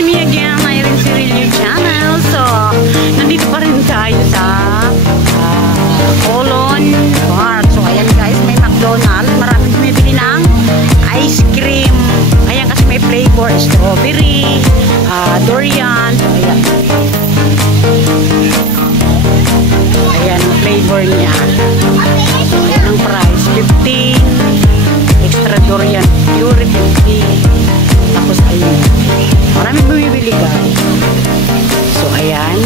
it's me again, Irene Cirillo Channel. So, nandito pa rin tayo sa Colon Park. So, ayan guys, may McDonald's. Maraming bumibili ng ice cream. Ayan kasi may flavor, strawberry, durian. So, ayan. Ayan ang flavor niya. So, ayan ang price, 15. Extra durian, pure 50. Tapos ayun, maraming bumibili guys. So ayan,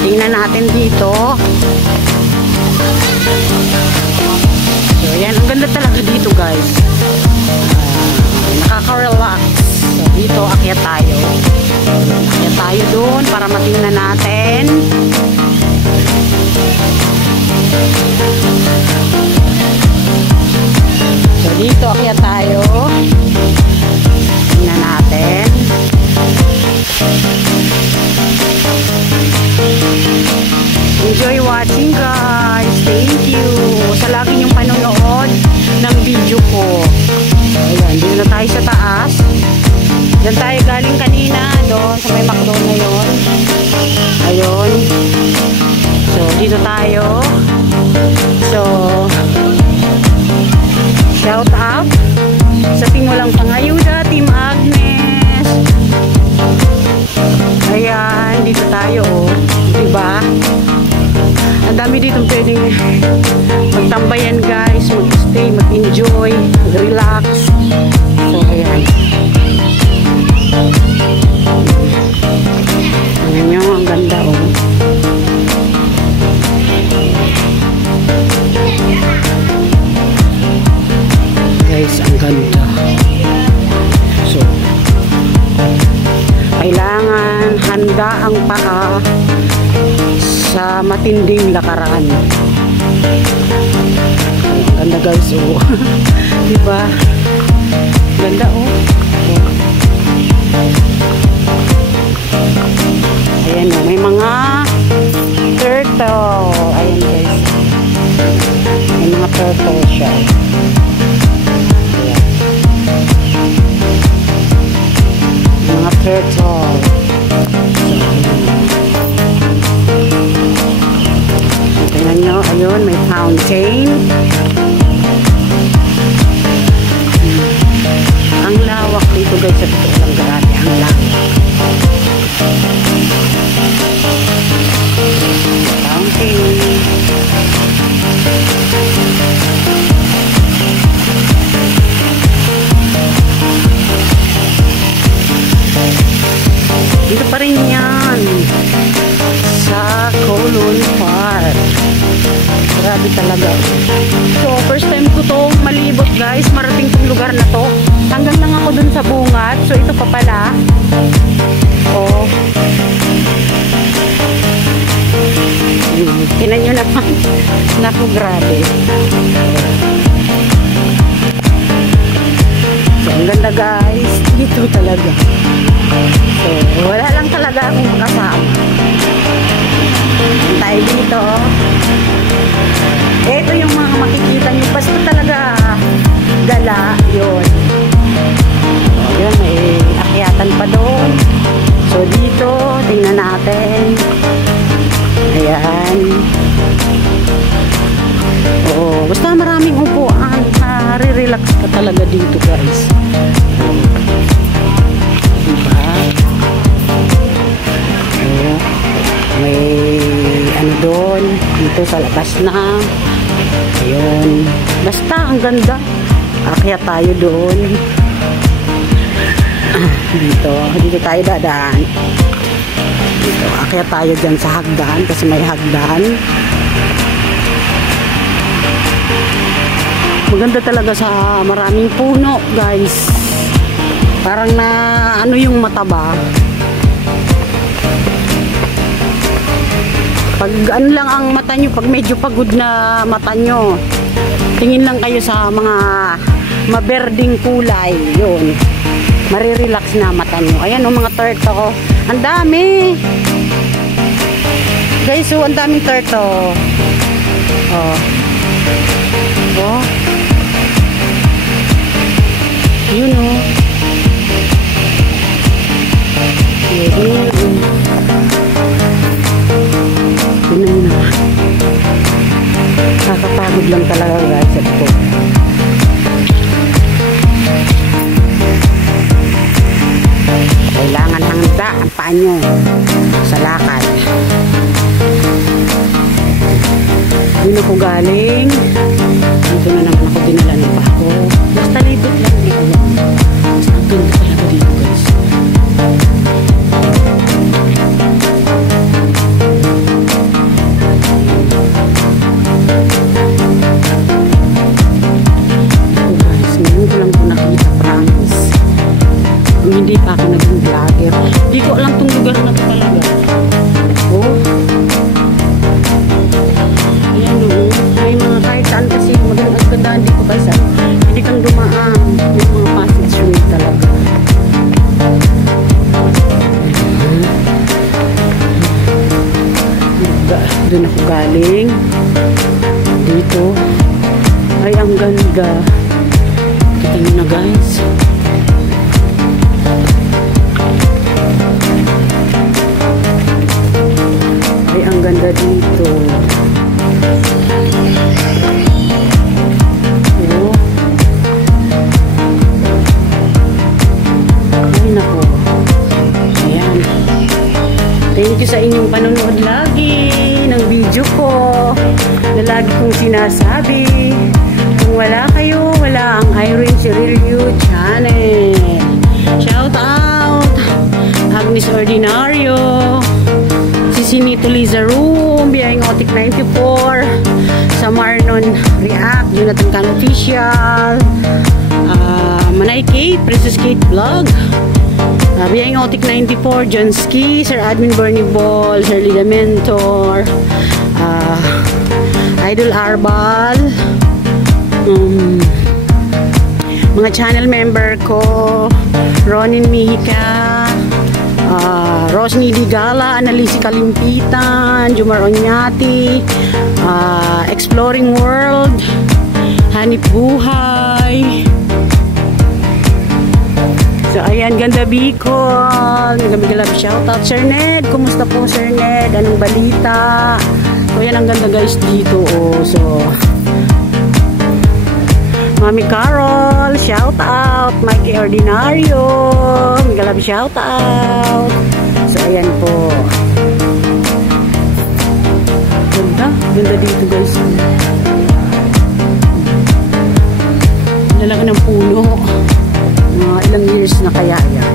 tingnan natin dito. So ayan, ang ganda talaga dito guys. Nakaka-relax. So dito akyat tayo. Akyat tayo doon para matingnan natin. So dito akyat tayo. Tingnan natin. Enjoy watching guys. Thank you sa lagi niyong panonood ng video ko. Ayan, dito na tayo sa taas. Diyan tayo galing kanina doon sa may McDo na yun. Ayun. So dito tayo. So shout out sa Timulang Pangayuda, Team Agnes. Ayan, dito tayo. Diba? Ang dami dito pwedeng magtambayan guys, mag-stay, mag-enjoy, mag-relax. So, ayan. Ayan nyo, ang ganda oh. Guys, ang ganda. So, kailangan handa ang paa sa matinding lakaran. Ang ganda guys, oh. Diba? Ganda, oh. Ayan, oh. May mga turtle. Ayan guys. May mga turtle siya. Mga turtle. So, tingnan nyo, ayun, may fountain. Ang lawak dito guys, sa totoo lang, grabe, ang lawak. Fountain. Dito pa rin yan sa Colon Park. Grabe talaga. So first time ko to malibot guys, marating tong lugar na to. Hanggang lang ako dun sa bungad. So ito pa pala. Oh, tinan nyo naman. Naku, grabe. So ang ganda guys, dito talaga. So, wala lang talaga akong makasama. Tayo dito. Ito yung mga makikita nyo. Basta talaga gala. Yun. So, yun. May akyatan pa doon. So, dito. Tingnan natin. Ayan. Oo. Basta maraming upuan. Re-relax ka talaga dito guys. May ano doon dito sa labas na ayun, basta ang ganda. Akyat tayo doon. Dito tayo dadaan dito. Akyat tayo dyan sa hagdan kasi may hagdan. Maganda talaga sa maraming puno guys. Parang na ano yung mataba. Pag ano lang ang mata nyo, pag medyo pagod na mata nyo, tingin lang kayo sa mga maberding kulay. Yun. Marirelax na mata nyo. Ayan o, mga turtle. Ang dami. Guys, so ang daming turtle. Oh. Oh. Yun o. Nakakapagod lang talaga guys ito. Kailangan hangda ang paa nyo sa lakad. Doon ako galing. Dito na naman ako dinala ng paa ko. Basta libot lang eh. Basta ang ganda talaga dito guys. Hindi pa ako naging vlogger. Hindi ko alam tong lugar na ito talaga. Oh. Ayan o. May mga kahit saan kasi magandang gandaan dito guys. Hindi kang dumaan. May mga passage way talaga. Doon ako galing. Dito. Ay, ang ganda. Kita nyo na guys. Ay, ang ganda dito. Oh. Ay, nako. Ayan. Thank you sa inyong panonood lagi ng video ko na lagi kong sinasabi. Kung wala kayo, wala ang Irene Cirilio channel. Shout out Agnes Ordinario, Sinito Liza Room, Biyahing Otik 94, sa Marnon React, Jonathan Can Official, Manay Kate, Princess Kate Vlog, Biyahing Otik 94, John Ski, Sir Admin Bernie Ball, Sir Lida Mentor, Idol Arbal, mga channel member ko, Ronin Mihika, Rosny Digala, Analisi Kalimpitan, Jumar Onyati, Exploring World, Hanip Buhay. So ayan, ganda Bicol. Migalab shoutout Sir Ned. Kumusta po Sir Ned? Anong balita? So ayan, ang ganda guys dito. Oh. So Mami Carol, shout out. Mikey Ordinario, Migalab shout out. So ayan po. Ganda dito guys. Lalaki ng puno. Mga ilang years na kaya yan.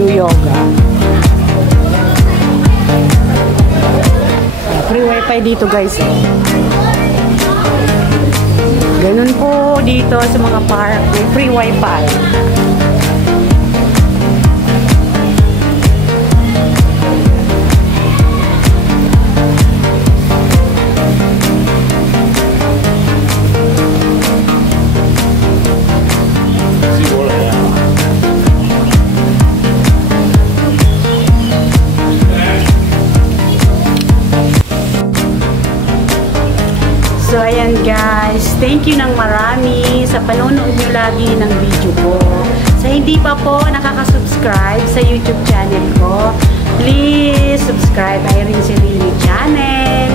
Yoga. Free wifi dito guys. Ganun po dito sa mga park. May free wifi. So ayan guys, thank you ng marami sa panonood nyo lagi ng video ko. Sa hindi pa po nakaka-subscribe sa YouTube channel ko, please subscribe Irene Cirilio channel,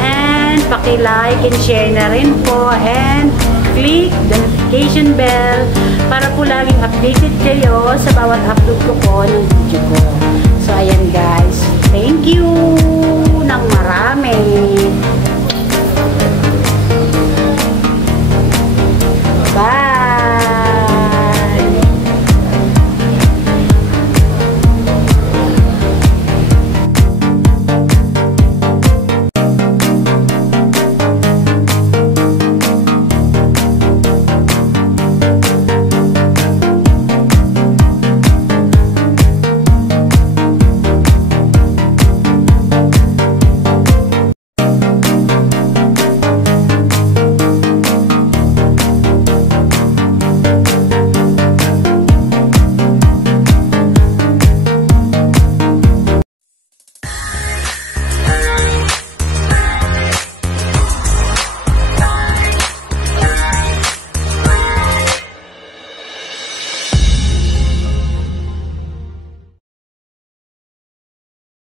and paki-like and share na rin po, and click the notification bell para po laging updated kayo sa bawat upload ko po ng video ko. So ayan guys, thank you ng marami. Bye!